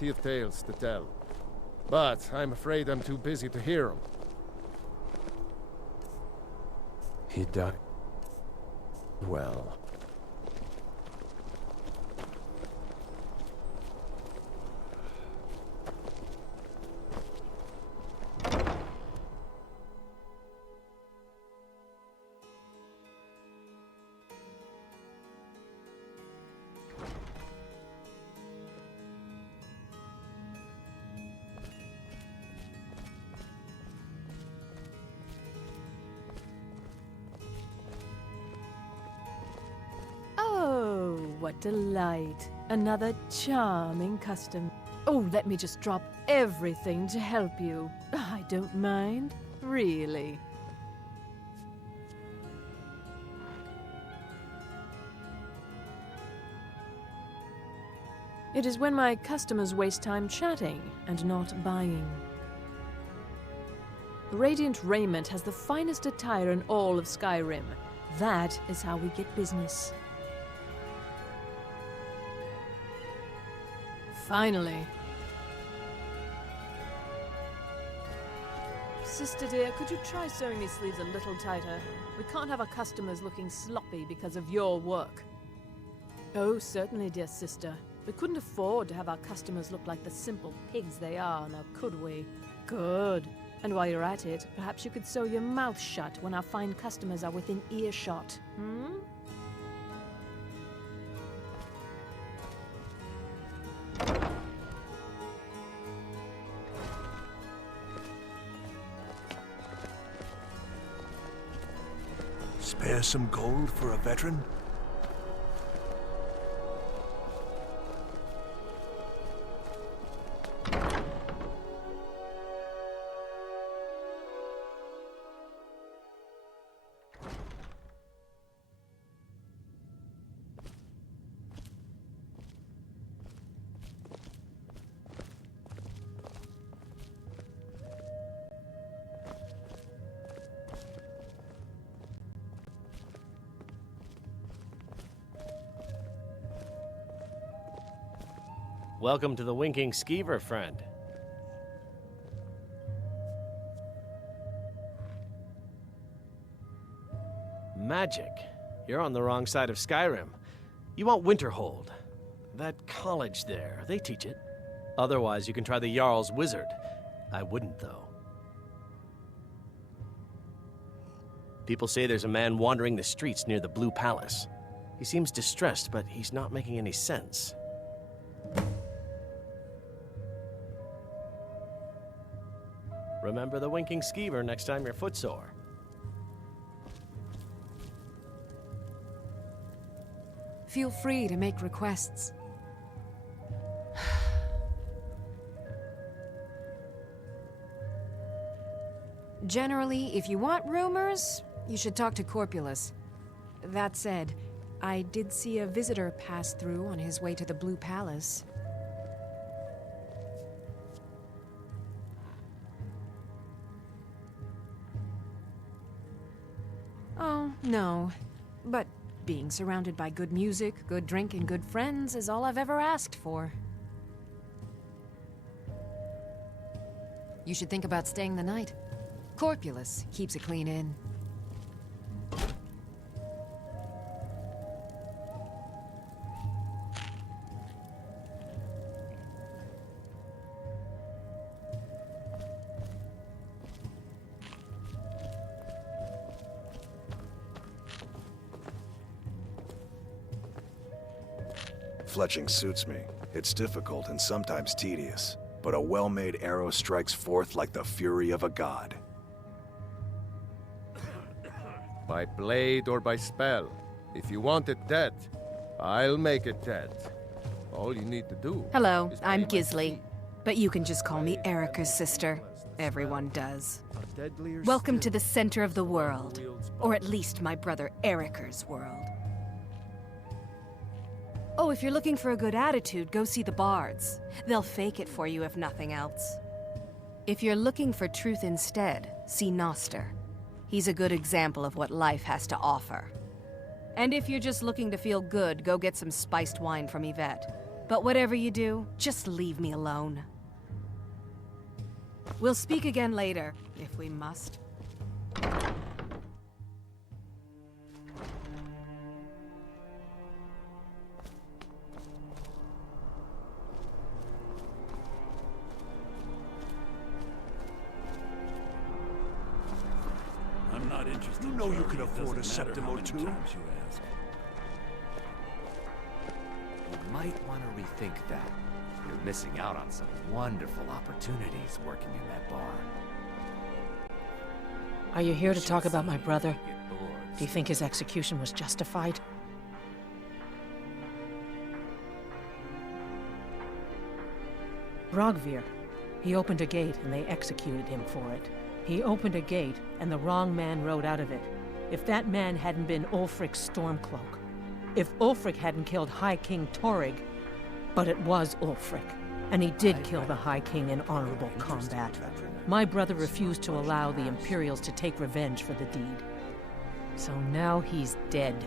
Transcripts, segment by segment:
plenty of tales to tell. But I'm afraid I'm too busy to hear them. He died. Well. What delight. Another charming custom. Oh, let me just drop everything to help you. I don't mind. Really. It is when my customers waste time chatting and not buying. Radiant Raiment has the finest attire in all of Skyrim. That is how we get business. Finally. Sister dear, could you try sewing these sleeves a little tighter? We can't have our customers looking sloppy because of your work. Oh, certainly, dear sister. We couldn't afford to have our customers look like the simple pigs they are, now could we? Good. And while you're at it, perhaps you could sew your mouth shut when our fine customers are within earshot, hmm? Spare some gold for a veteran? Welcome to the Winking Skeever, friend. Magic. You're on the wrong side of Skyrim. You want Winterhold. That college there, they teach it. Otherwise, you can try the Jarl's Wizard. I wouldn't, though. People say there's a man wandering the streets near the Blue Palace. He seems distressed, but he's not making any sense. Remember the Winking Skeever next time you're footsore. Feel free to make requests. Generally, if you want rumors, you should talk to Corpulus. That said, I did see a visitor pass through on his way to the Blue Palace. Oh, no. But being surrounded by good music, good drink, and good friends is all I've ever asked for. You should think about staying the night. Corpulus keeps a clean inn. Fletching suits me. It's difficult and sometimes tedious, but a well-made arrow strikes forth like the fury of a god. By blade or by spell. If you want it dead, I'll make it dead. All you need to do... Hello, is I'm pay my Gisli, fee. but you can just call me Erica's sister. Everyone does. A deadlier Welcome to still. the center of the world. Or at least my brother Erica's world. Oh, if you're looking for a good attitude, go see the bards. They'll fake it for you if nothing else. If you're looking for truth instead, see Noster. He's a good example of what life has to offer. And if you're just looking to feel good, go get some spiced wine from Yvette. But whatever you do, just leave me alone. We'll speak again later, if we must. I'm not interested. You know you can It afford a doesn't matter septim how or many two. times you ask. You might want to rethink that. You're missing out on some wonderful opportunities working in that bar. Are you here to talk about my brother? Get bored. Do you think his execution was justified? Brogvir. He opened a gate and they executed him for it. He opened a gate and the wrong man rode out of it. If that man hadn't been Ulfric's Stormcloak, if Ulfric hadn't killed High King Torrig, but it was Ulfric, and he did kill the High King in honorable combat. My brother refused to allow the Imperials to take revenge for the deed. So now he's dead.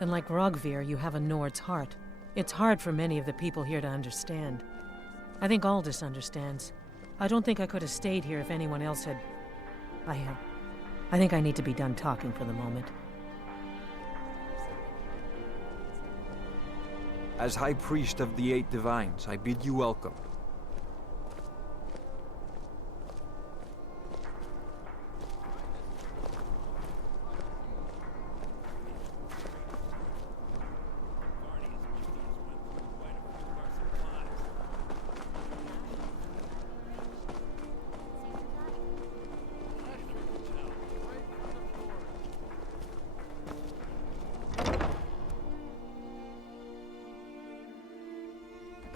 Then like Rogvir, you have a Nord's heart. It's hard for many of the people here to understand. I think Aldous understands. I don't think I could have stayed here if anyone else had... I think I need to be done talking for the moment. As High Priest of the Eight Divines, I bid you welcome.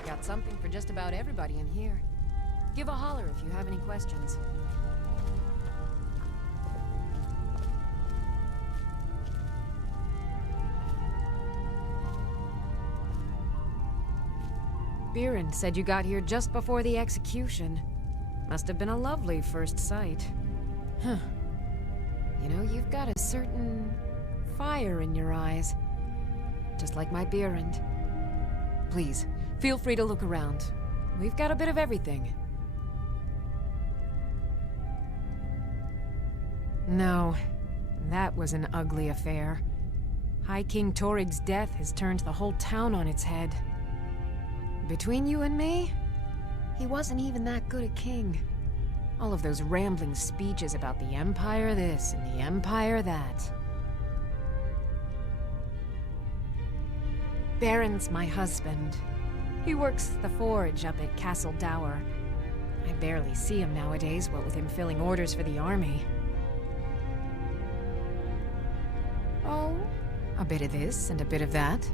Got something for just about everybody in here. Give a holler if you have any questions. Biren said you got here just before the execution. Must have been a lovely first sight. Huh. You know, you've got a certain fire in your eyes. Just like my Biren. Please, feel free to look around. We've got a bit of everything. No, that was an ugly affair. High King Torrig's death has turned the whole town on its head. Between you and me, he wasn't even that good a king. All of those rambling speeches about the Empire this and the Empire that. Baron's my husband. He works the forge up at Castle Dower. I barely see him nowadays, what with him filling orders for the army. Oh, a bit of this and a bit of that.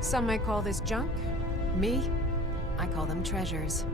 Some might call this junk. Me, I call them treasures.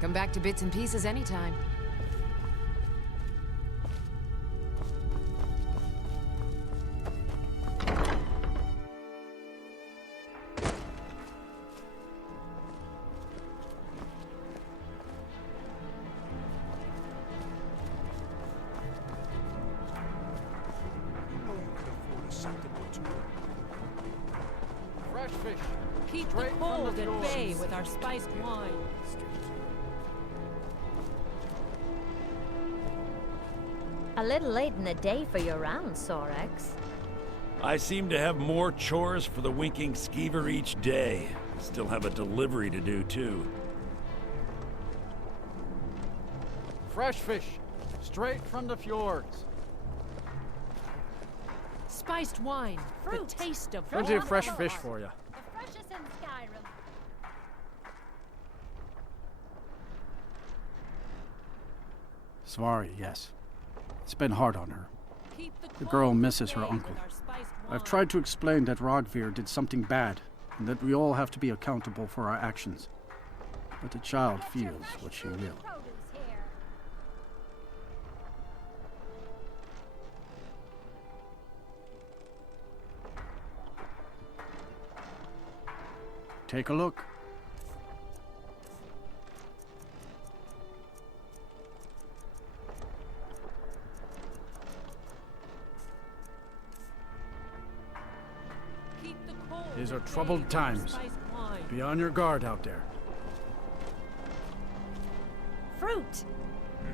Come back to bits and pieces anytime. Fresh fish. Keep the cold at bay with our spiced wine. A little late in the day for your round, Sorex. I seem to have more chores for the winking skeever each day. Still have a delivery to do, too. Fresh fish. Straight from the fjords. Spiced wine. Fruit. The taste of Plenty of fresh fish for you. The freshest in Skyrim. Svari, yes. It's been hard on her. Keep The cold girl at misses her bay uncle. with our spiced I've wine. tried to explain that Rogvir did something bad, and that we all have to be accountable for our actions. But the child feels what she will. Produce here. Take a look. Keep the cold These are at bay troubled with our times. spiced wine. Be on your guard out there. Fruit.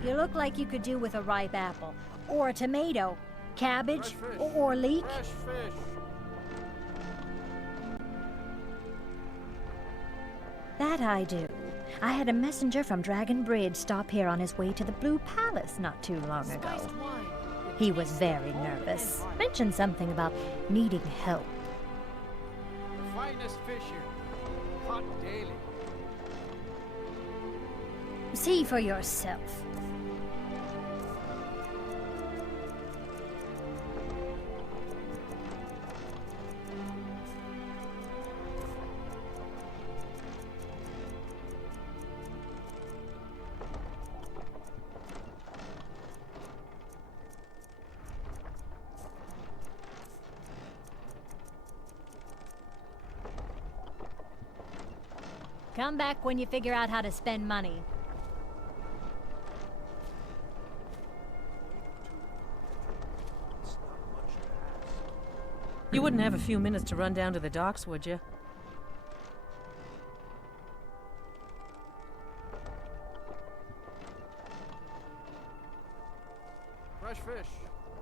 You look like you could do with a ripe apple, or a tomato, cabbage, Fresh fish. or leek. Fresh fish. That I do. I had a messenger from Dragon Bridge stop here on his way to the Blue Palace not too long ago. Spiced wine. He was very nervous. Mentioned something about needing help. The finest fish here. Caught daily. See for yourself. Come back when you figure out how to spend money. You wouldn't have a few minutes to run down to the docks, would you? Fresh fish.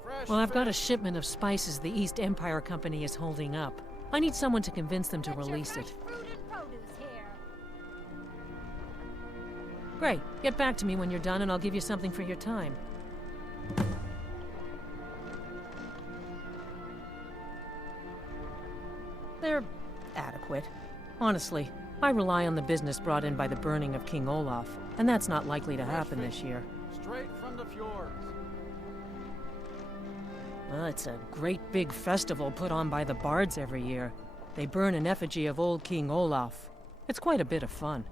Fresh Well, I've got a fish. shipment of spices the East Empire Company is holding up. I need someone to convince them to Get your release fresh it. fruit and produce here. Great. Get back to me when you're done and I'll give you something for your time. They're adequate. Honestly, I rely on the business brought in by the burning of King Olaf, and that's not likely to happen this year. Straight from the fjords. Well, it's a great big festival put on by the bards every year. They burn an effigy of old King Olaf. It's quite a bit of fun.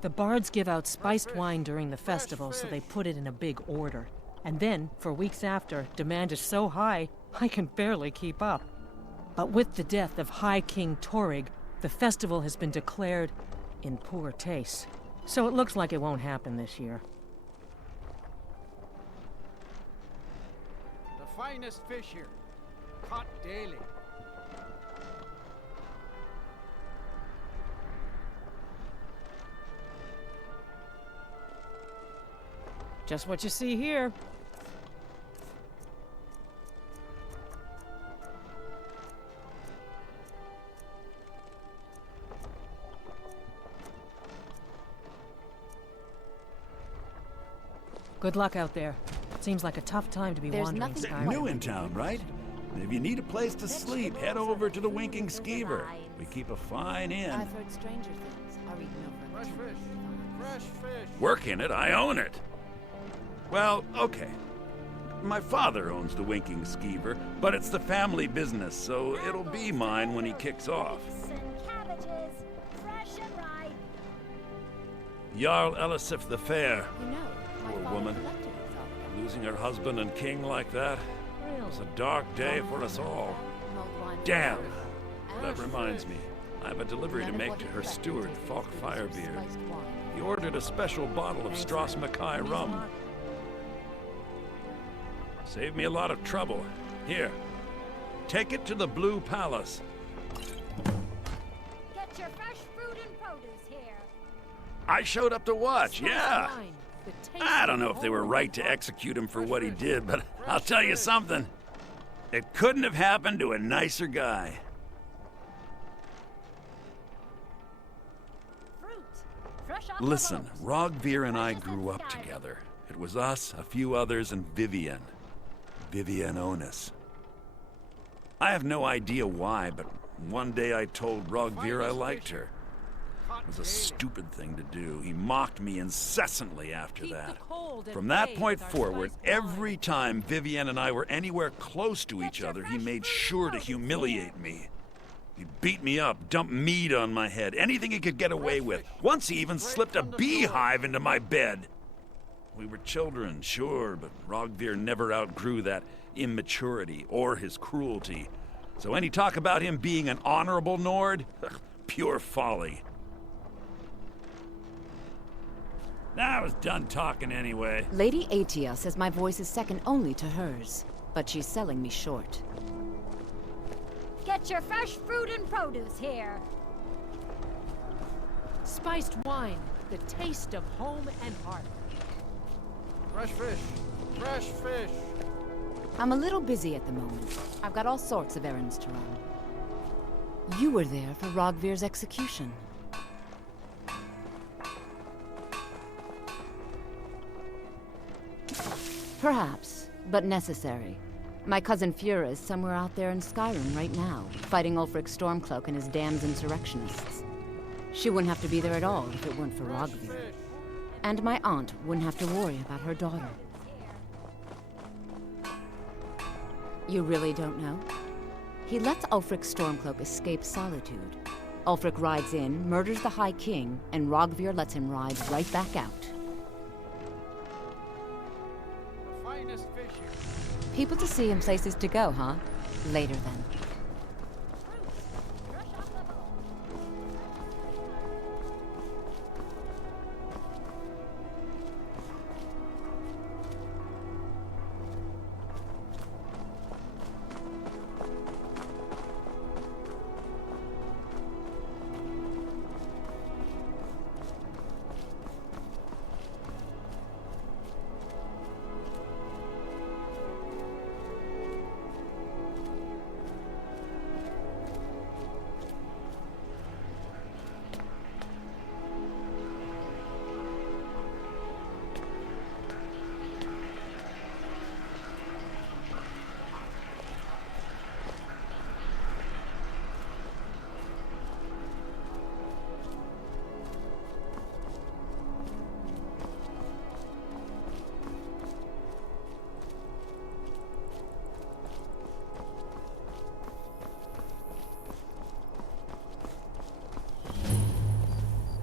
The bards give out spiced wine during the festival, so they put it in a big order. And then, for weeks after, demand is so high, I can barely keep up. But with the death of High King Torrig, the festival has been declared in poor taste. So it looks like it won't happen this year. The finest fish here. Caught daily. Just what you see here. Good luck out there. Seems like a tough time to be There's wandering nothing Skyrim. New in town, right? If you need a place to sleep, head over to the Winking Skeever. We keep a fine inn. I've heard stranger things are eaten over Fresh in the fish. Fresh fish. Work in it, I own it. Well, okay. My father owns the Winking Skeever, but it's the family business, so it'll be mine when he kicks off. And cabbages, fresh and ripe. Jarl Elisif the Fair. You know, my Poor father woman. collected these artifacts. Losing her husband and king like that. It was a dark day for us all. Damn! That reminds me. I have a delivery to make to her steward, Falk Firebeard. He ordered a special bottle of Strass Mackay rum. Saved me a lot of trouble. Here, take it to the Blue Palace. Get your fresh fruit and produce here. I showed up to watch, yeah. I don't know if they were right to execute him for what he did, but I'll tell you something. It couldn't have happened to a nicer guy. Listen, Rogvir and I grew up together. It was us, a few others, and Vivian. Vivian Onus. I have no idea why, but one day I told Rogvir I liked her. It was a stupid thing to do. He mocked me incessantly after that. From that point forward, every time Vivian and I were anywhere close to each other, he made sure to humiliate me. He beat me up, dumped meat on my head, anything he could get away with. Once he even slipped a beehive into my bed. We were children, sure, but Rogvir never outgrew that immaturity or his cruelty. So any talk about him being an honorable Nord? Pure folly. I was done talking anyway. Lady Atia says my voice is second only to hers, but she's selling me short. Get your fresh fruit and produce here. Spiced wine, the taste of home and heart. Fresh fish. Fresh fish. I'm a little busy at the moment. I've got all sorts of errands to run. You were there for Rogvir's execution. Perhaps, but necessary. My cousin Fura is somewhere out there in Skyrim right now, fighting Ulfric Stormcloak and his damned insurrectionists. She wouldn't have to be there at all if it weren't for Rogvir. And my aunt wouldn't have to worry about her daughter. You really don't know? He lets Ulfric Stormcloak escape solitude. Ulfric rides in, murders the High King, and Rogvir lets him ride right back out. People to see and places to go, huh? Later then.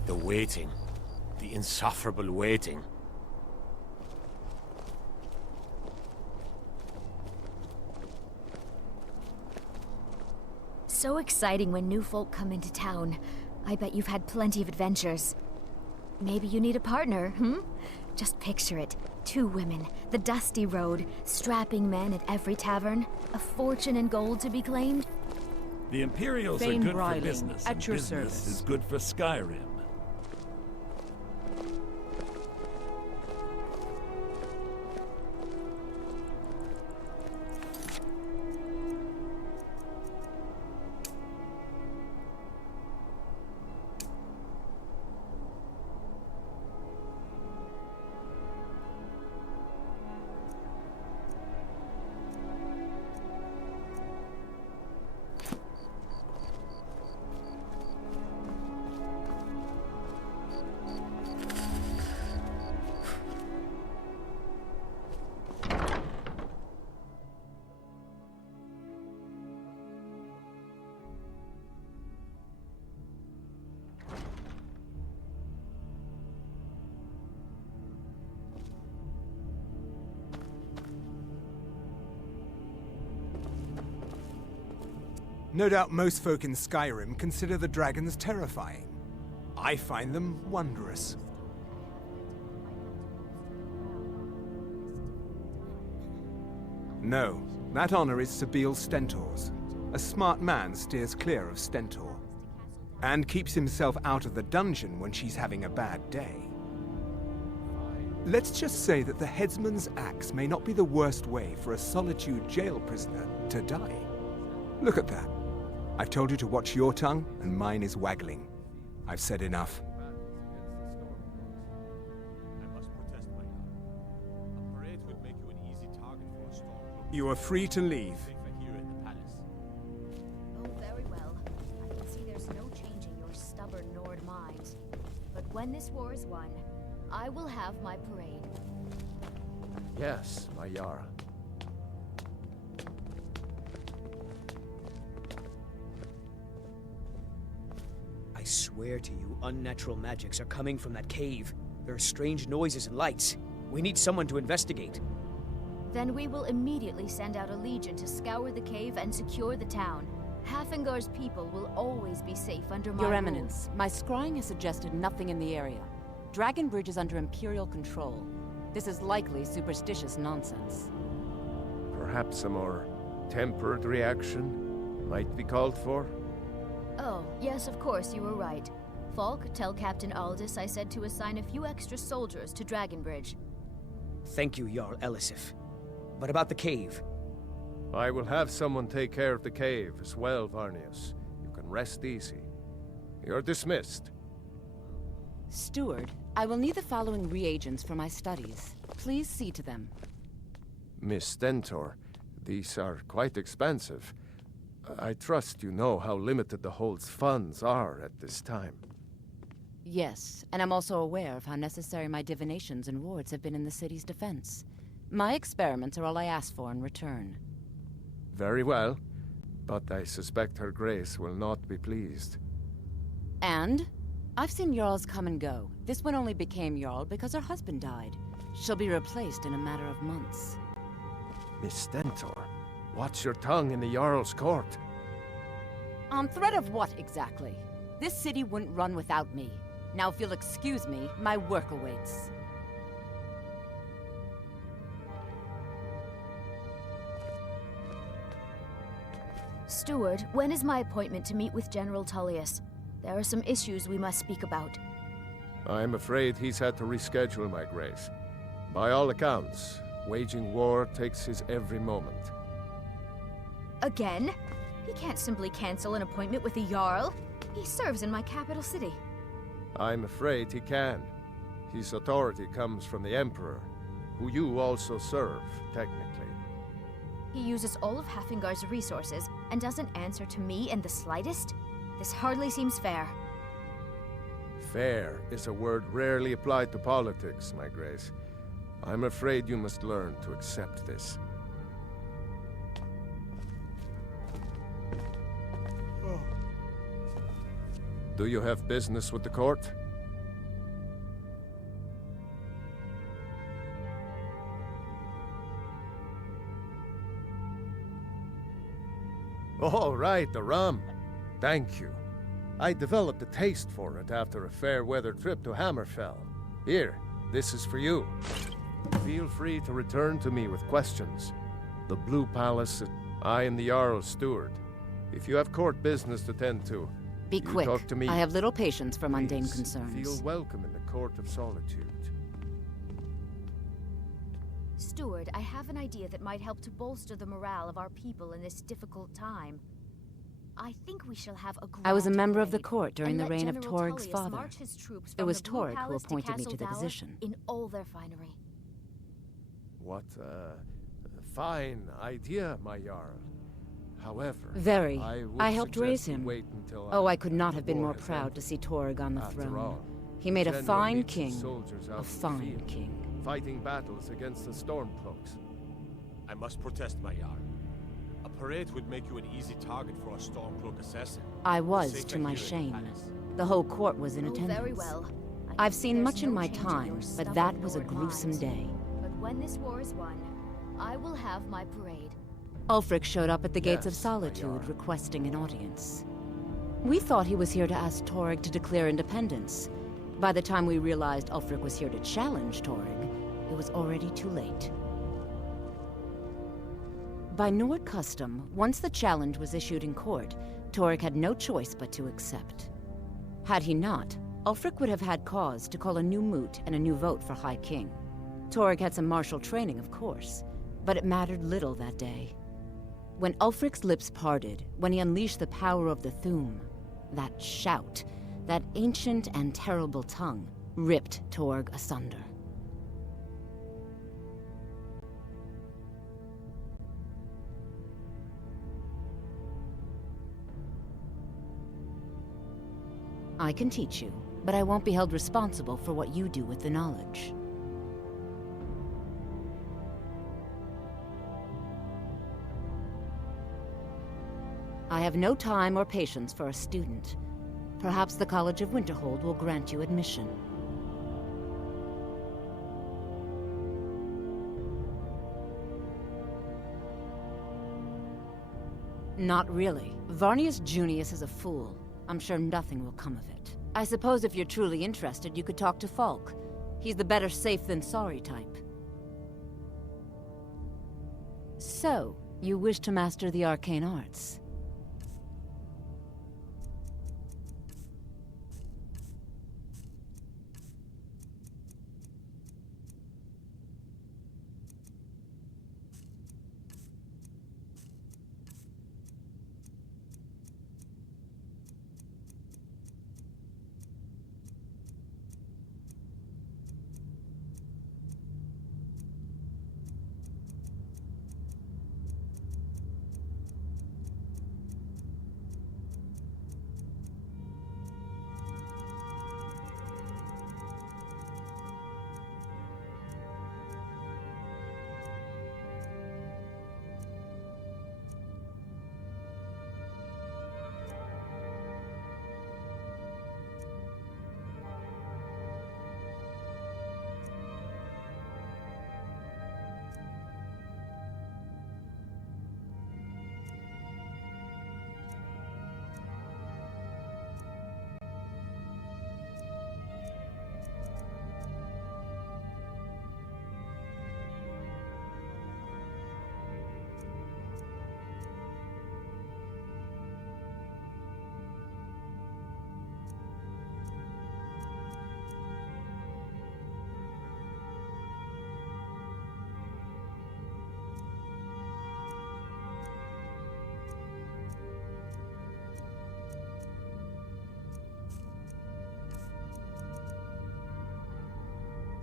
The waiting. The insufferable waiting. So exciting when new folk come into town. I bet you've had plenty of adventures. Maybe you need a partner, Just picture it. 2 women, the dusty road, strapping men at every tavern, a fortune in gold to be claimed. The Imperials are Thane good Bryling, for business, at and your business service. is good for Skyrim. No doubt most folk in Skyrim consider the dragons terrifying. I find them wondrous. No, that honor is Sabeel Stentor's. A smart man steers clear of Stentor, and keeps himself out of the dungeon when she's having a bad day. Let's just say that the headsman's axe may not be the worst way for a Solitude jail prisoner to die. Look at that. I've told you to watch your tongue, and mine is waggling. I've said enough. You are free to leave. Oh, very well. I can see there's no changing your stubborn Nord mind. But when this war is won, I will have my parade. Yes, my Jarl. I swear to you, unnatural magics are coming from that cave. There are strange noises and lights. We need someone to investigate. Then we will immediately send out a legion to scour the cave and secure the town. Hafingar's people will always be safe under my Your rule. Eminence, my scrying has suggested nothing in the area. Dragonbridge is under Imperial control. This is likely superstitious nonsense. Perhaps a more tempered reaction might be called for? Oh, yes, of course, you were right. Falk, tell Captain Aldous I said to assign a few extra soldiers to Dragonbridge. Thank you, Jarl Elisif. But about the cave? I will have someone take care of the cave as well, Varnius. You can rest easy. You're dismissed. Steward, I will need the following reagents for my studies. Please see to them. Miss Stentor, these are quite expensive. I trust you know how limited the Hold's funds are at this time. Yes, and I'm also aware of how necessary my divinations and wards have been in the city's defense. My experiments are all I ask for in return. Very well, but I suspect Her Grace will not be pleased. And? I've seen Jarls come and go. This one only became Jarl because her husband died. She'll be replaced in a matter of months. Miss Stentor, watch your tongue in the Jarl's court. On threat of what, exactly? This city wouldn't run without me. Now, if you'll excuse me, my work awaits. Steward, when is my appointment to meet with General Tullius? There are some issues we must speak about. I'm afraid he's had to reschedule, my Grace. By all accounts, waging war takes his every moment. Again? He can't simply cancel an appointment with a Jarl. He serves in my capital city. I'm afraid he can. His authority comes from the Emperor, who you also serve, technically. He uses all of Hafingar's resources and doesn't answer to me in the slightest? This hardly seems fair. Fair is a word rarely applied to politics, my Grace. I'm afraid you must learn to accept this. Do you have business with the court? Oh, right, the rum. Thank you. I developed a taste for it after a fair-weather trip to Hammerfell. Here, this is for you. Feel free to return to me with questions. The Blue Palace, I am the Jarl's steward. If you have court business to tend to, Be you quick. talk to me. I have little patience for mundane Please, concerns. Feel welcome in the Court of Solitude. Steward, I have an idea that might help to bolster the morale of our people in this difficult time. I think we shall have a I was a grand member of the parade court during and the let reign of General Torg's Tullius father. march his troops It from was the Blue Torg who Palace appointed me to Castle the Valor position. in all their finery. What a fine idea, my Jarl. However, Very. would I helped suggest raise you him. wait until Oh, I after could not the have been war more has proud ended. to see Torg on the After throne. all, He made a General fine needs his king. soldiers out A in the fine field, king. fighting battles against the Stormcloaks. I must protest, my Jarl. A parade would make you an easy target for a Stormcloak assassin. I was, Safer to my here in the shame. palace. The whole court was in Oh, attendance. very well. I've seen There's much in no my changing time, your but stubborn that was a Nord gruesome mind. day. But when this war is won, I will have my parade. Ulfric showed up at the Gates of Yes, Solitude requesting an audience. We thought he was here to ask Torg to declare independence. By the time we realized Ulfric was here to challenge Torg, it was already too late. By Nord custom, once the challenge was issued in court, Torg had no choice but to accept. Had he not, Ulfric would have had cause to call a new moot and a new vote for High King. Torg had some martial training, of course, but it mattered little that day. When Ulfric's lips parted, when he unleashed the power of the Thu'um, that shout, that ancient and terrible tongue, ripped Torg asunder. I can teach you, but I won't be held responsible for what you do with the knowledge. I have no time or patience for a student. Perhaps the College of Winterhold will grant you admission. Not really. Varnius Junius is a fool. I'm sure nothing will come of it. I suppose if you're truly interested, you could talk to Falk. He's the better safe than sorry type. So, you wish to master the arcane arts?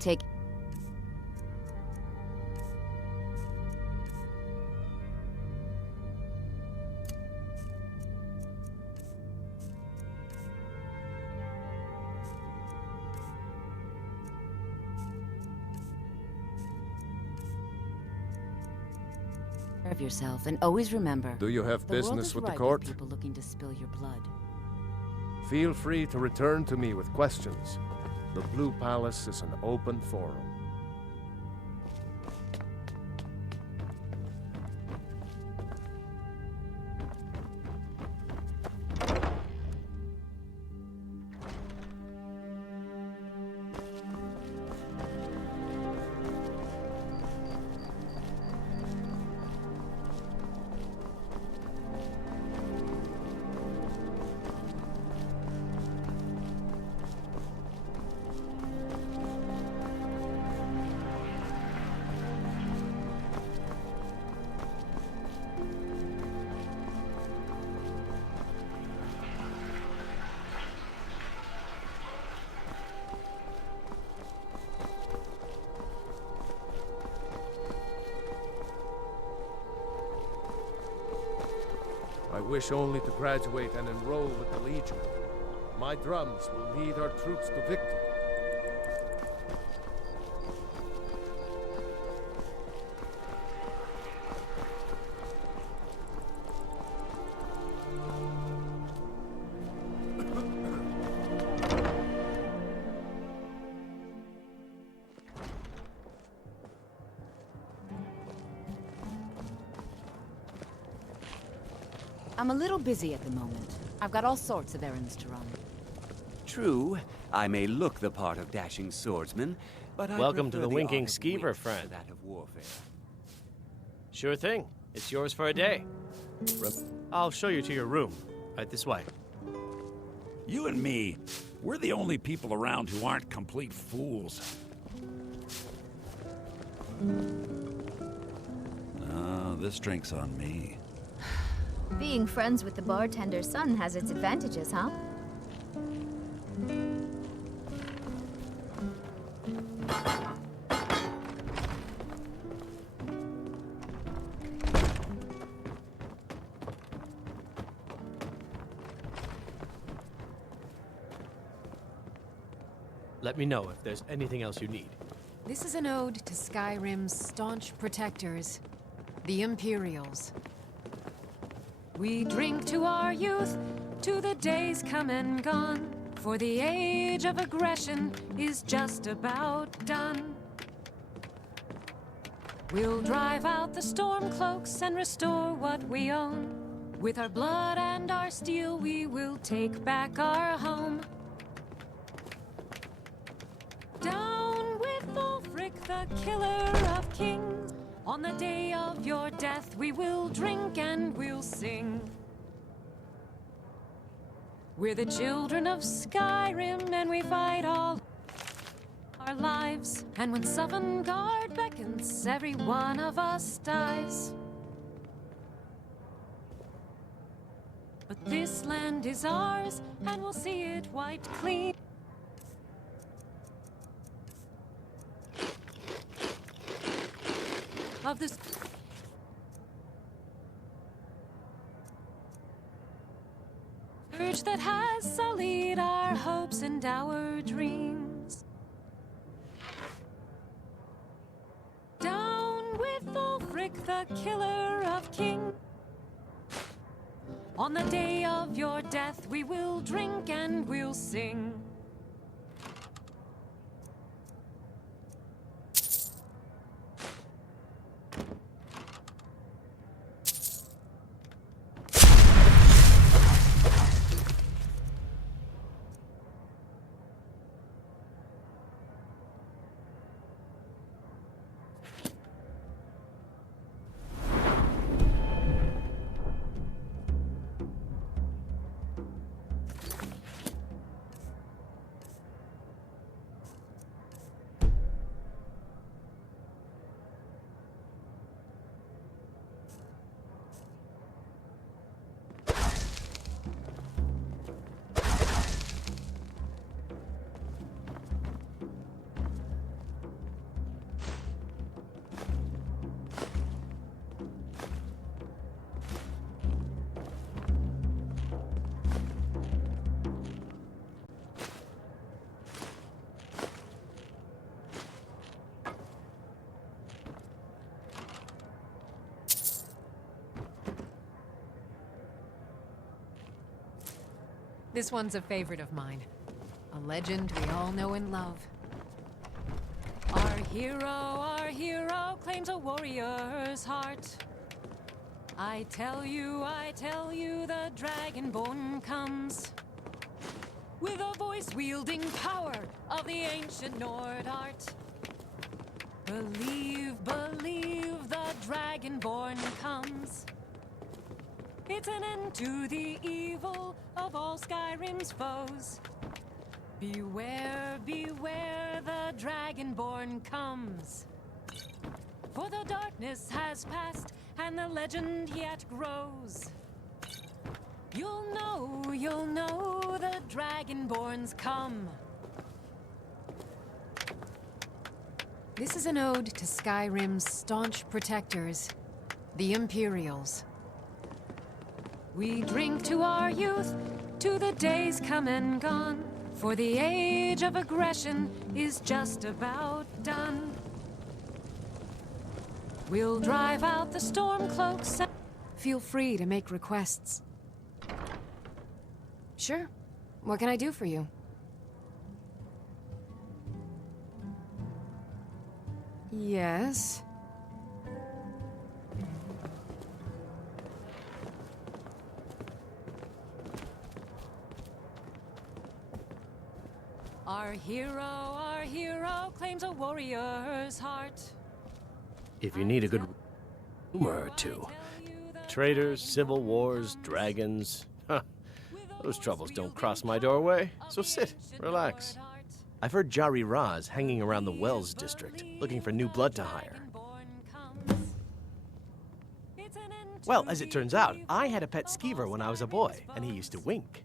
Take... care of yourself, and always remember... Do you have business with the court? People looking to spill your blood. Feel free to return to me with questions. The Blue Palace is an open forum. I wish only to graduate and enroll with the Legion. My drums will lead our troops to victory. I'm a little busy at the moment. I've got all sorts of errands to run. True, I may look the part of dashing swordsman, but I Welcome to prefer the winking art of skeever, wit to friend. that of warfare. Sure thing. It's yours for a day. I'll show you to your room. Right this way. You and me, we're the only people around who aren't complete fools. Oh, this drink's on me. Being friends with the bartender's son has its advantages, huh? Let me know if there's anything else you need. This is an ode to Skyrim's staunch protectors, the Imperials. We drink to our youth, to the days come and gone, for the age of aggression is just about done. We'll drive out the stormcloaks and restore what we own. With our blood and our steel, we will take back our home. Down with Ulfric, the killer of kings. On the day of your death, we will drink and we'll sing. We're the children of Skyrim, and we fight all our lives. And when Sovngarde beckons, every one of us dies. But this land is ours, and we'll see it wiped clean. Of this urge that has sullied our hopes and our dreams. Down with Ulfric, the killer of kings. On the day of your death, we will drink and we'll sing. This one's a favorite of mine. A legend we all know and love. Our hero claims a warrior's heart. I tell you, the Dragonborn comes. With a voice-wielding power of the ancient Nord art. Believe, the Dragonborn comes. It's an end to the evil of all Skyrim's foes. Beware, the Dragonborn comes. For the darkness has passed, and the legend yet grows. You'll know, the Dragonborns come. This is an ode to Skyrim's staunch protectors, the Imperials. We drink to our youth, to the days come and gone, for the age of aggression is just about done. We'll drive out the stormcloaks and feel free to make requests. Sure. What can I do for you? Yes. Our hero claims a warrior's heart. If you need a good rumor or two. Traitors, civil wars, dragons. Huh. Those troubles don't cross my doorway, so sit, relax. I've heard Jari Ra's hanging around the Wells district, looking for new blood to hire. Well, as it turns out, I had a pet skeever when I was a boy, and he used to wink.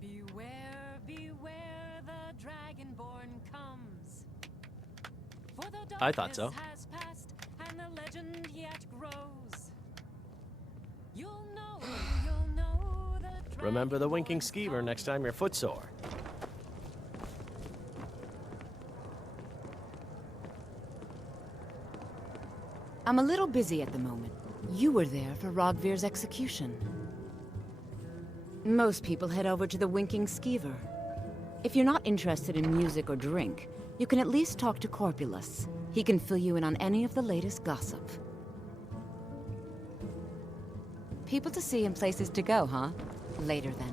Beware, beware, the dragonborn comes. For the I thought so. has passed, and the legend yet grows. You'll know the Remember the winking skeever next time you're footsore. I'm a little busy at the moment. You were there for Rogvir's execution. Most people head over to the Winking Skeever. If you're not interested in music or drink, you can at least talk to Corpulus. He can fill you in on any of the latest gossip. People to see and places to go, huh? Later then.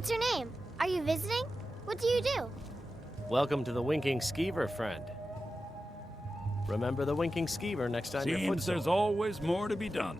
What's your name? Are you visiting? What do you do? Welcome to the Winking Skeever, friend. Remember the Winking Skeever next time your foot Seems there's always more to be done.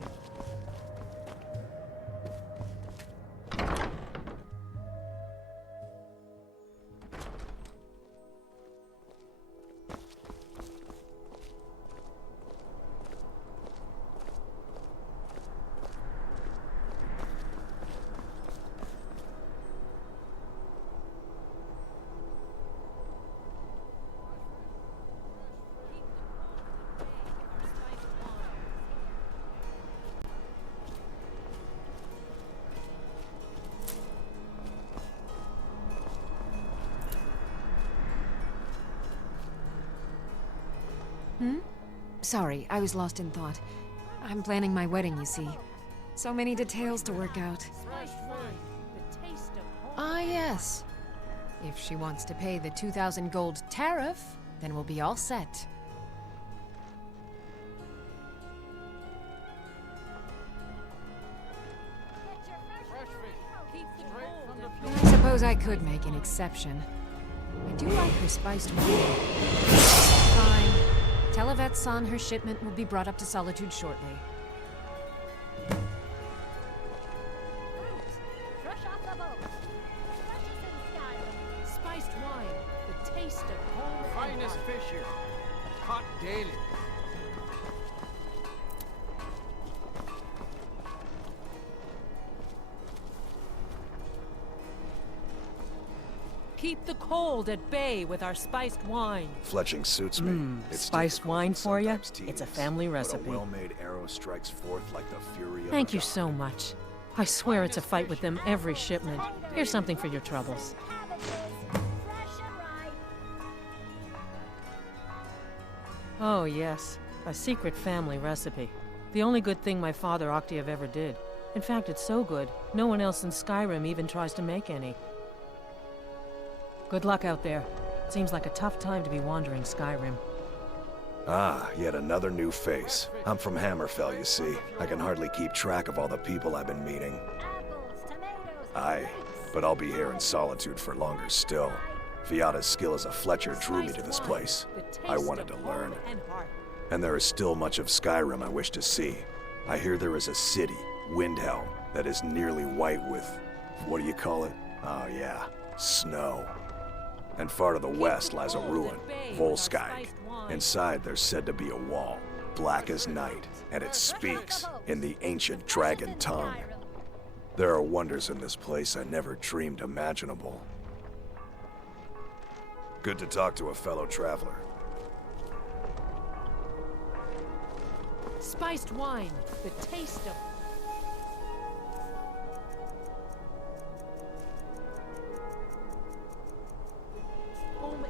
Sorry, I was lost in thought. I'm planning my wedding, you see. So many details to work out. Ah, yes. If she wants to pay the 2,000 gold tariff, then we'll be all set. I suppose I could make an exception. I do like her spiced wine. Fine. Tell Yvette's son her shipment will be brought up to Solitude shortly. Fresh off the boat. Freshest in Skyrim. Spiced wine, the taste of home. Finest fish here. Caught daily. Keep the cold at bay with our spiced wine. Fletching suits me. It's Spiced wine for you? sometimes tedious, It's a family but recipe. a well-made arrow strikes forth like the fury of a Thank you god. so much. I swear it's a fight with them every shipment. Here's something for your troubles. Oh, yes. A secret family recipe. The only good thing my father Octave ever did. In fact, it's so good, no one else in Skyrim even tries to make any. Good luck out there. Seems like a tough time to be wandering Skyrim. Ah, yet another new face. I'm from Hammerfell, you see. I can hardly keep track of all the people I've been meeting. Aye, but I'll be here in Solitude for longer still. Viata's skill as a Fletcher drew me to this place. I wanted to learn. And there is still much of Skyrim I wish to see. I hear there is a city, Windhelm, that is nearly white with... what do you call it? Oh yeah, snow. And far to the west lies a ruin, Volskag. Inside there's said to be a wall, black as night, and it speaks in the ancient dragon tongue. There are wonders in this place I never dreamed imaginable. Good to talk to a fellow traveler. Spiced wine, the taste of... home.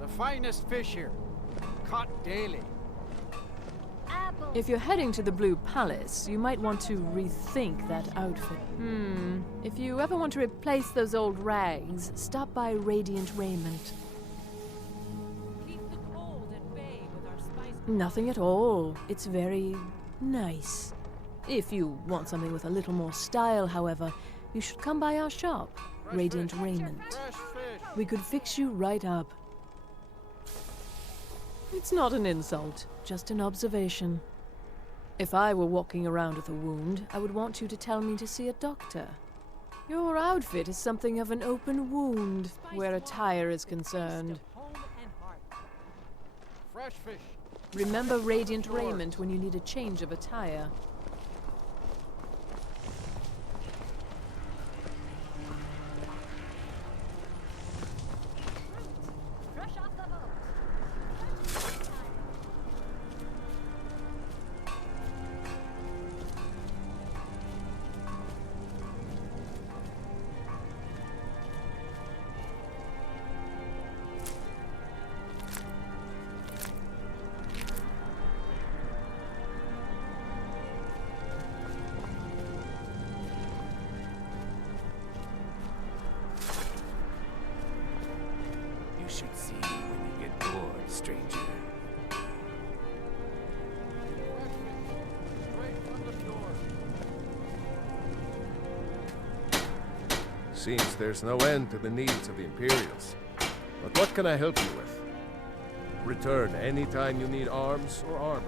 The finest fish here. Caught daily. If you're heading to the Blue Palace, you might want to rethink that outfit. If you ever want to replace those old rags, stop by Radiant Raiment. Nothing at all. It's very nice. If you want something with a little more style, however, you should come by our shop, Radiant Raiment. We could fix you right up. It's not an insult, just an observation. If I were walking around with a wound, I would want you to tell me to see a doctor. Your outfit is something of an open wound, where attire is concerned. Fresh fish. Remember Radiant Raiment when you need a change of attire. stranger. Seems there's no end to the needs of the Imperials. But what can I help you with? Return anytime you need arms or armor.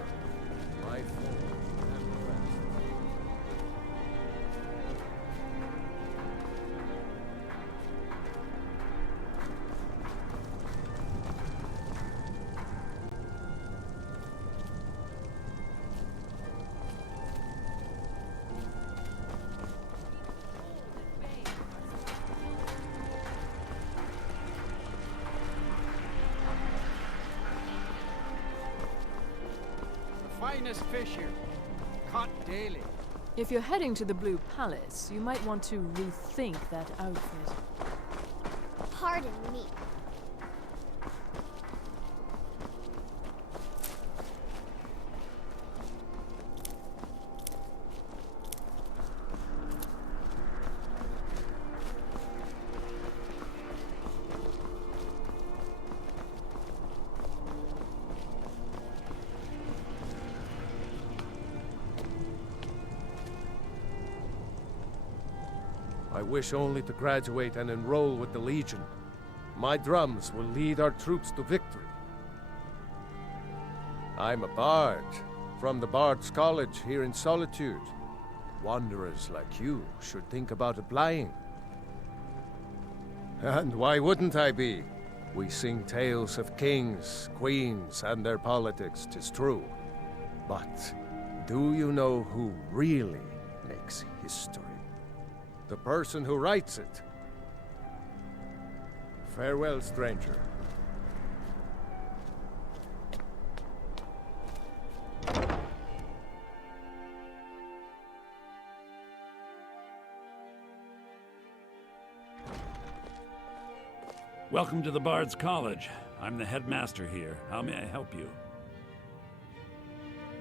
My phone. Finest fish here, caught daily. If you're heading to the Blue Palace, you might want to rethink that outfit. Pardon me. I wish only to graduate and enroll with the Legion. My drums will lead our troops to victory. I'm a bard, from the Bard's College here in Solitude. Wanderers like you should think about applying. And why wouldn't I be? We sing tales of kings, queens, and their politics, 'tis true. But do you know who really makes history? The person who writes it. Farewell, stranger. Welcome to the Bard's College. I'm the headmaster here. How may I help you?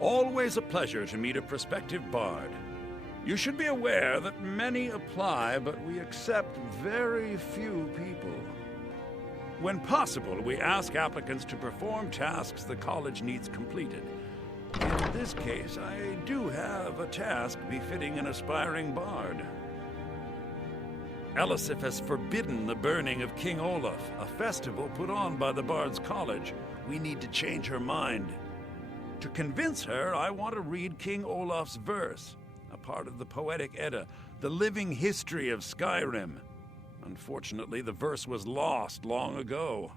Always a pleasure to meet a prospective bard. You should be aware that many apply, but we accept very few people. When possible, we ask applicants to perform tasks the college needs completed. In this case, I do have a task befitting an aspiring bard. Elisif has forbidden the burning of King Olaf, a festival put on by the Bard's College. We need to change her mind. To convince her, I want to read King Olaf's verse, a part of the Poetic Edda, the living history of Skyrim. Unfortunately, the verse was lost long ago.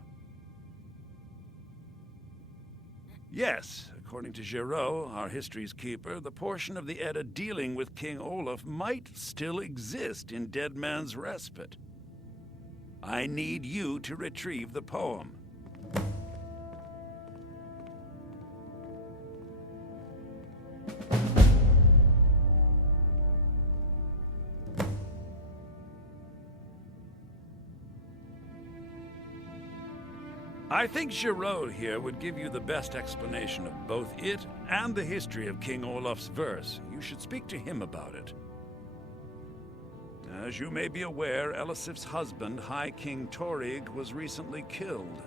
Yes, according to Giraud, our history's keeper, the portion of the Edda dealing with King Olaf might still exist in Dead Man's Respite. I need you to retrieve the poem. I think Giraud here would give you the best explanation of both it and the history of King Olaf's verse. You should speak to him about it. As you may be aware, Elisif's husband, High King Torrig, was recently killed.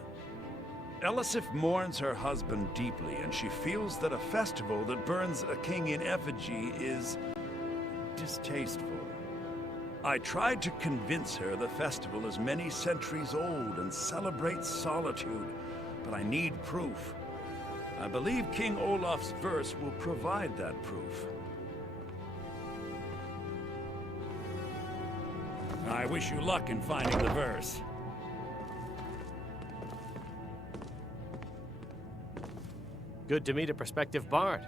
Elisif mourns her husband deeply, and she feels that a festival that burns a king in effigy is distasteful. I tried to convince her the festival is many centuries old and celebrates solitude, but I need proof. I believe King Olaf's verse will provide that proof. I wish you luck in finding the verse. Good to meet a prospective bard.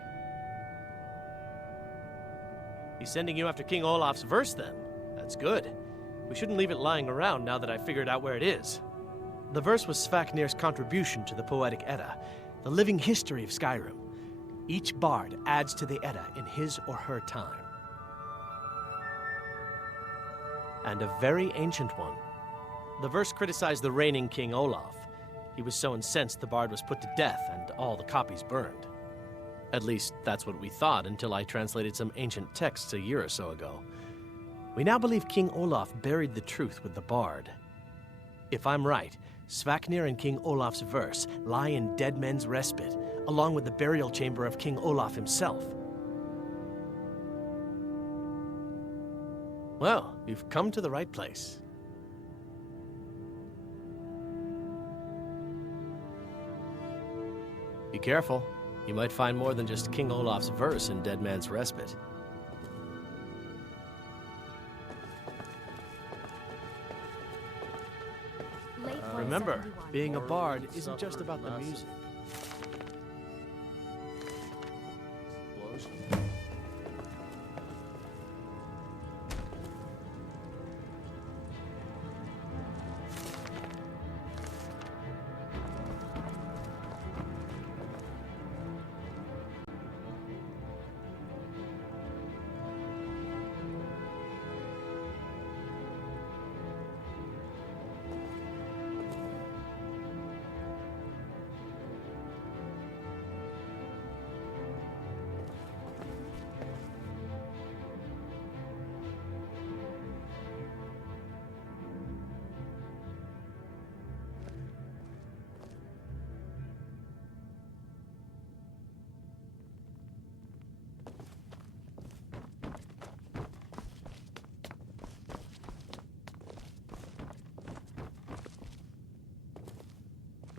He's sending you after King Olaf's verse, then? That's good. We shouldn't leave it lying around now that I've figured out where it is. The verse was Svafnir's contribution to the Poetic Edda, the living history of Skyrim. Each bard adds to the Edda in his or her time. And a very ancient one. The verse criticized the reigning King Olaf. He was so incensed the bard was put to death and all the copies burned. At least, that's what we thought until I translated some ancient texts a year or so ago. We now believe King Olaf buried the truth with the bard. If I'm right, Svaknir and King Olaf's verse lie in Dead Men's Respite, along with the burial chamber of King Olaf himself. Well, you've come to the right place. Be careful. You might find more than just King Olaf's verse in Dead Man's Respite. Remember, being a bard isn't just about the music.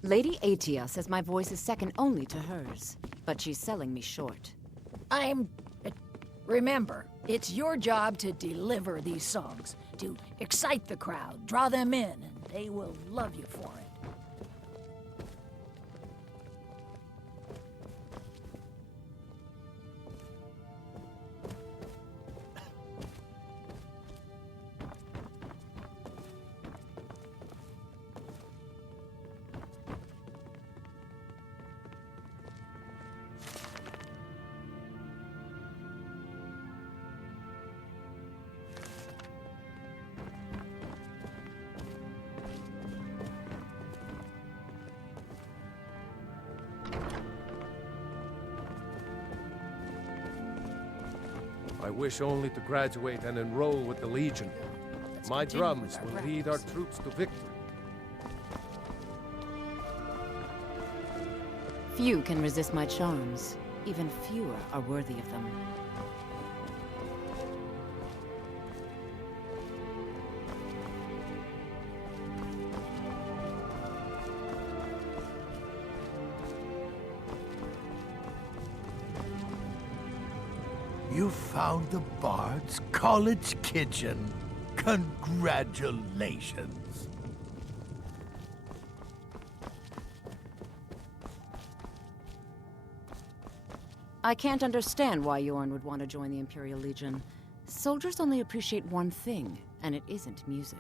Lady Aiyu says my voice is second only to hers, but she's selling me short. Remember, it's your job to deliver these songs, to excite the crowd, draw them in, and they will love you for it. I wish only to graduate and enroll with the Legion. My drums will lead our troops to victory. Few can resist my charms. Even fewer are worthy of them. You found the Bard's College Kitchen. Congratulations. I can't understand why Yorn would want to join the Imperial Legion. Soldiers only appreciate one thing, and it isn't music.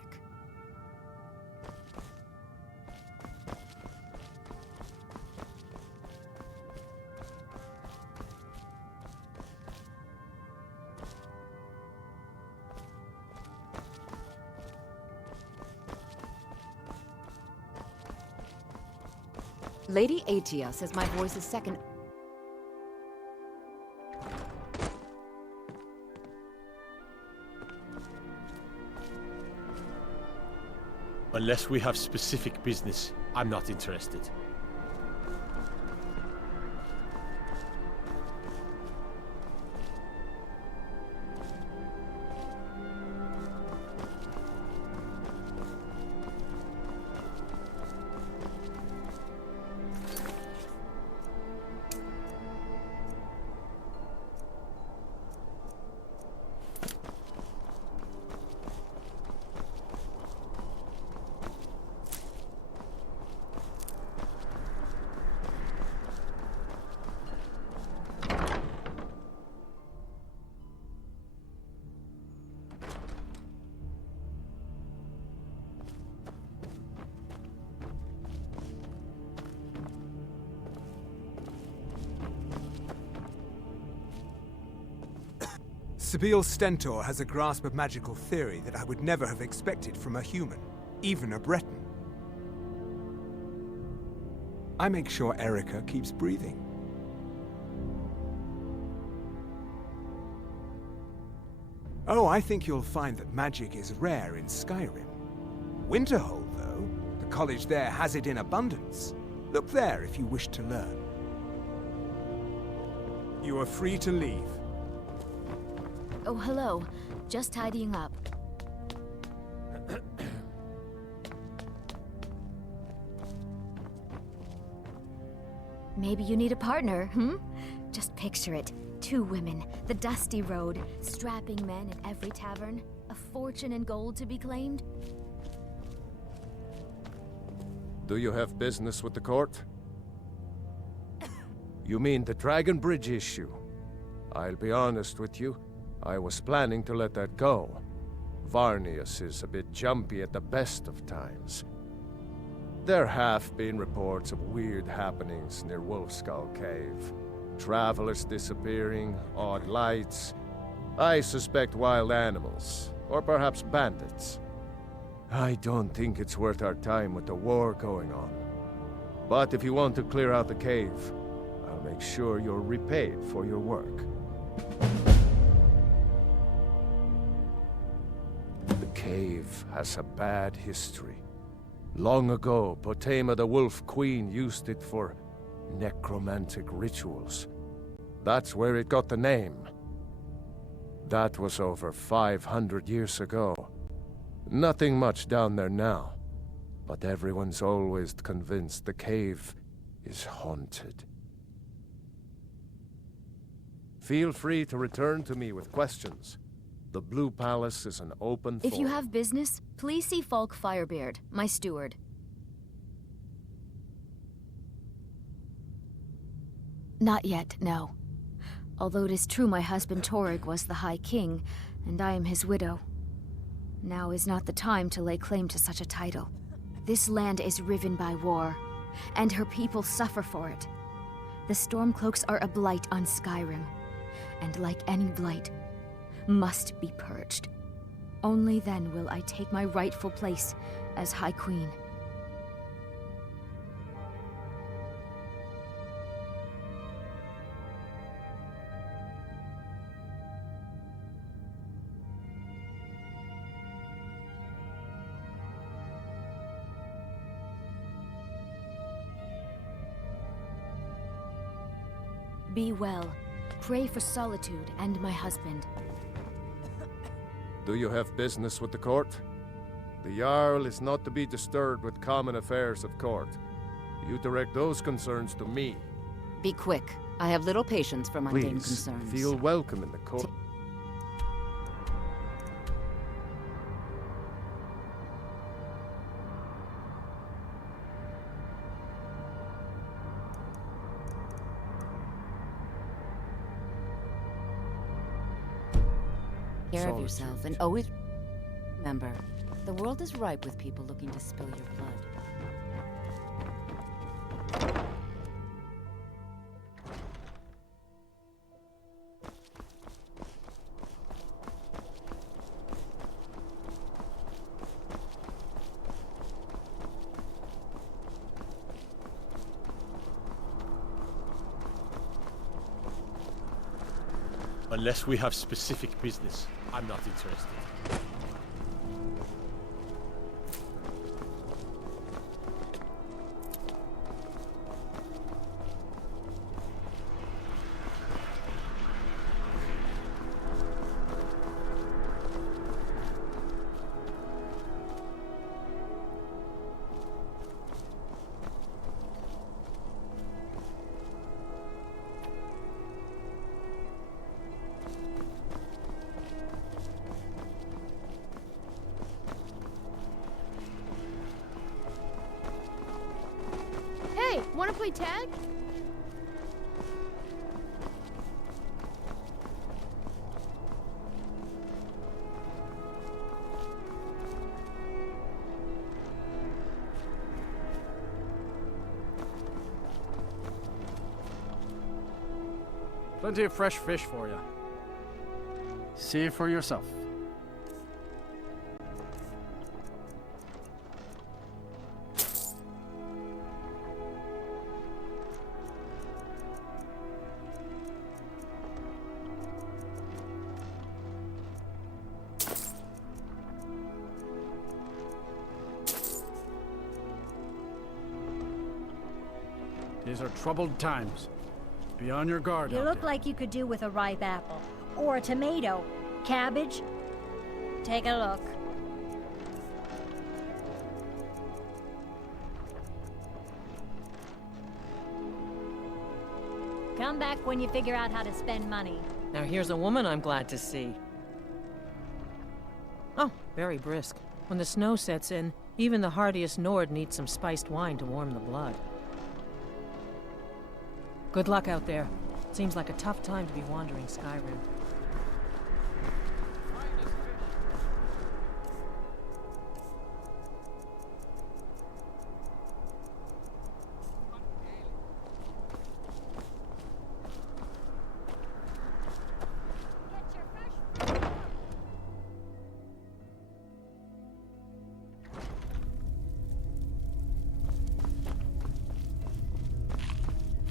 Lady Aiyu says my voice is second. Unless we have specific business, I'm not interested. Sabil Stentor has a grasp of magical theory that I would never have expected from a human, even a Breton. I make sure Erica keeps breathing. Oh, I think you'll find that magic is rare in Skyrim. Winterhold, though, college there has it in abundance. Look there if you wish to learn. You are free to leave. Oh, hello. Just tidying up. Maybe you need a partner, Just picture it. 2 women, the dusty road, strapping men at every tavern, a fortune in gold to be claimed. Do you have business with the court? You mean the Dragon Bridge issue? I'll be honest with you. I was planning to let that go. Varnius is a bit jumpy at the best of times. There have been reports of weird happenings near Wolfskull Cave. Travelers disappearing, odd lights. I suspect wild animals, or perhaps bandits. I don't think it's worth our time with the war going on. But if you want to clear out the cave, I'll make sure you're repaid for your work. The cave has a bad history. Long ago, Potema the Wolf Queen used it for necromantic rituals. That's where it got the name. That was over 500 years ago. Nothing much down there now, but everyone's always convinced the cave is haunted. Feel free to return to me with questions. The Blue Palace is an open forum. If you have business, please see Falk Firebeard, my steward. Not yet, no. Although it is true my husband Torrig was the High King, and I am his widow. Now is not the time to lay claim to such a title. This land is riven by war, and her people suffer for it. The Stormcloaks are a blight on Skyrim, and like any blight, must be purged. Only then will I take my rightful place as High Queen. Be well. Pray for Solitude and my husband. Do you have business with the court? The Jarl is not to be disturbed with common affairs of court. You direct those concerns to me. Be quick. I have little patience for mundane Please, concerns. feel welcome in the court. Take care of yourself, and always remember, the world is ripe with people looking to spill your blood. Unless we have specific business, I'm not interested. Hey, wanna play tag? Plenty of fresh fish for you. See it for yourself. These are troubled times. Be on your guard. You look like you could do with a ripe apple. Or a tomato. Cabbage. Take a look. Come back when you figure out how to spend money. Now here's a woman I'm glad to see. Oh, very brisk. When the snow sets in, even the hardiest Nord needs some spiced wine to warm the blood. Good luck out there. Seems like a tough time to be wandering Skyrim.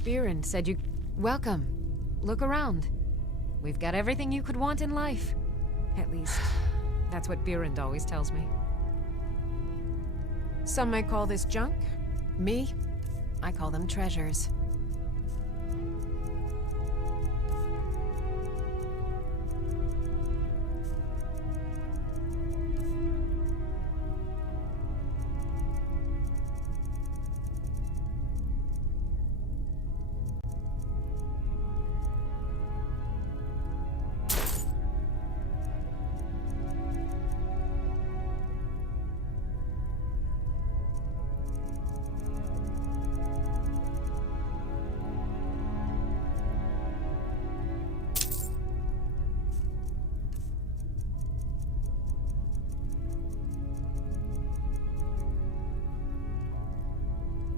Viren said you... Welcome. Look around. We've got everything you could want in life. At least, that's what Viren always tells me. Some might call this junk. Me, I call them treasures.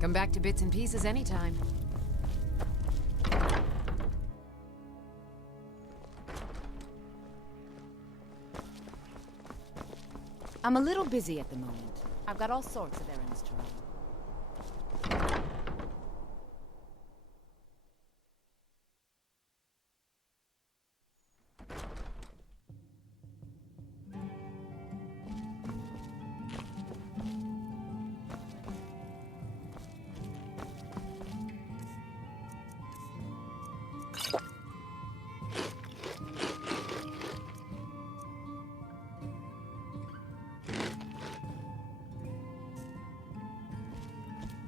Come back to bits and pieces anytime. I'm a little busy at the moment. I've got all sorts of errands to run.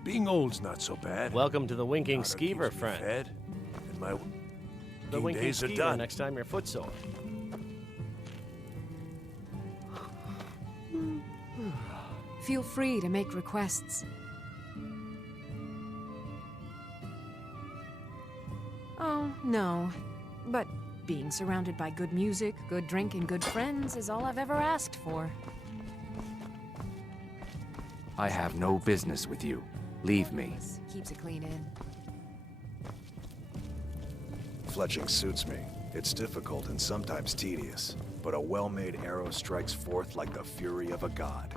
Being old's not so bad. Welcome to the Winking Otter Skeever, keeps me friend. fed, and my The working Winking days are Skeever done. next time you're footsore. Feel free to make requests. Oh, no. But being surrounded by good music, good drink, and good friends is all I've ever asked for. I have no business with you. Leave me. Keeps a clean inn. Fletching suits me. It's difficult and sometimes tedious, but a well-made arrow strikes forth like the fury of a god.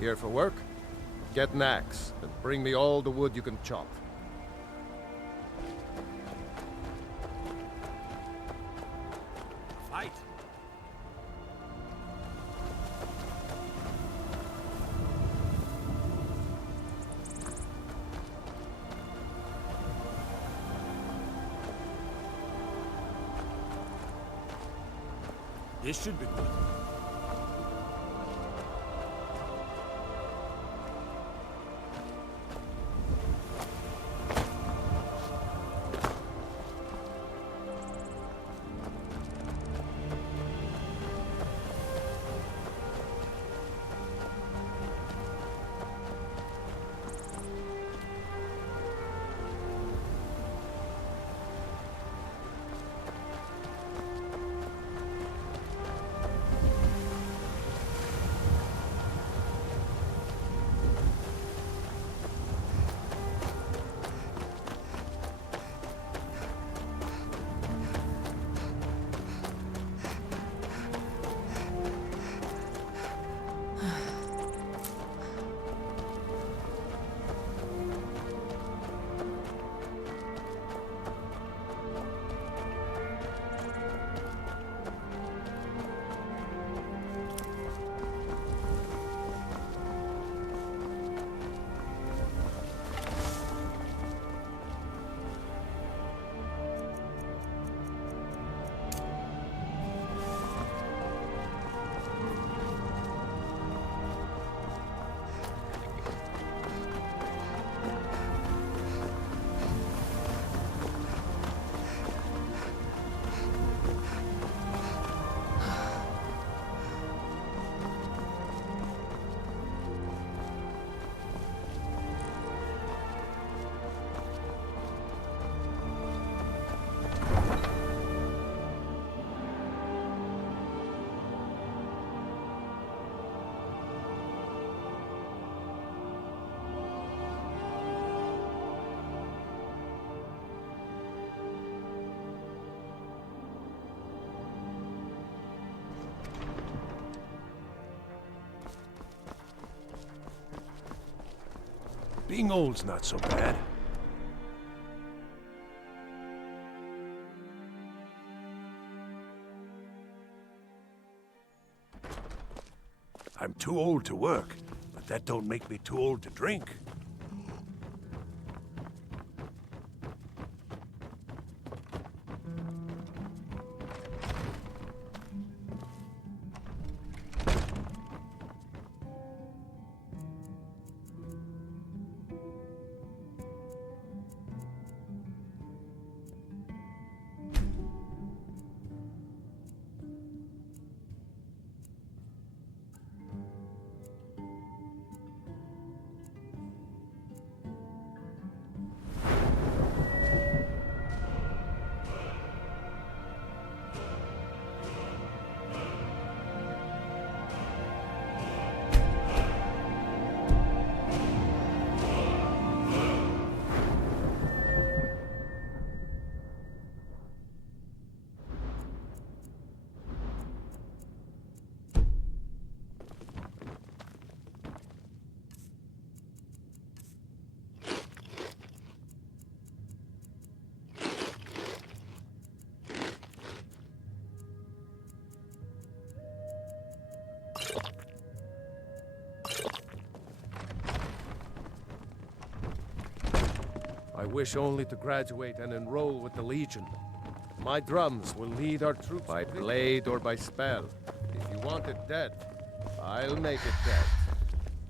Here for work? Get an axe, and bring me all the wood you can chop. Fight! This should be good. Being old's not so bad. I'm too old to work, but that don't make me too old to drink. I wish only to graduate and enroll with the Legion. My drums will lead our troops by blade or by spell. If you want it dead, I'll make it dead.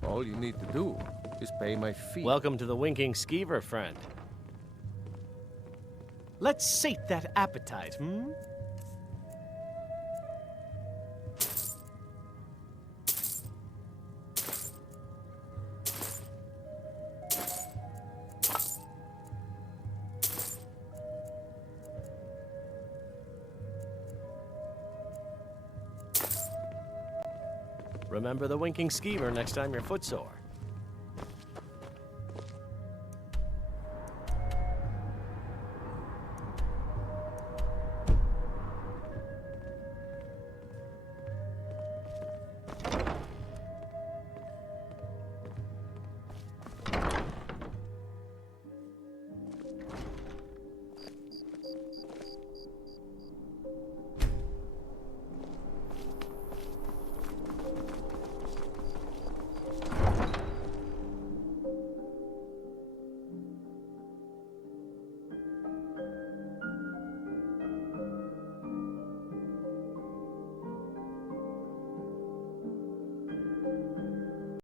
All you need to do is pay my fee. Welcome to the Winking Skeever, friend. Let's sate that appetite, hmm? Remember the Winking Skeever next time you're footsore.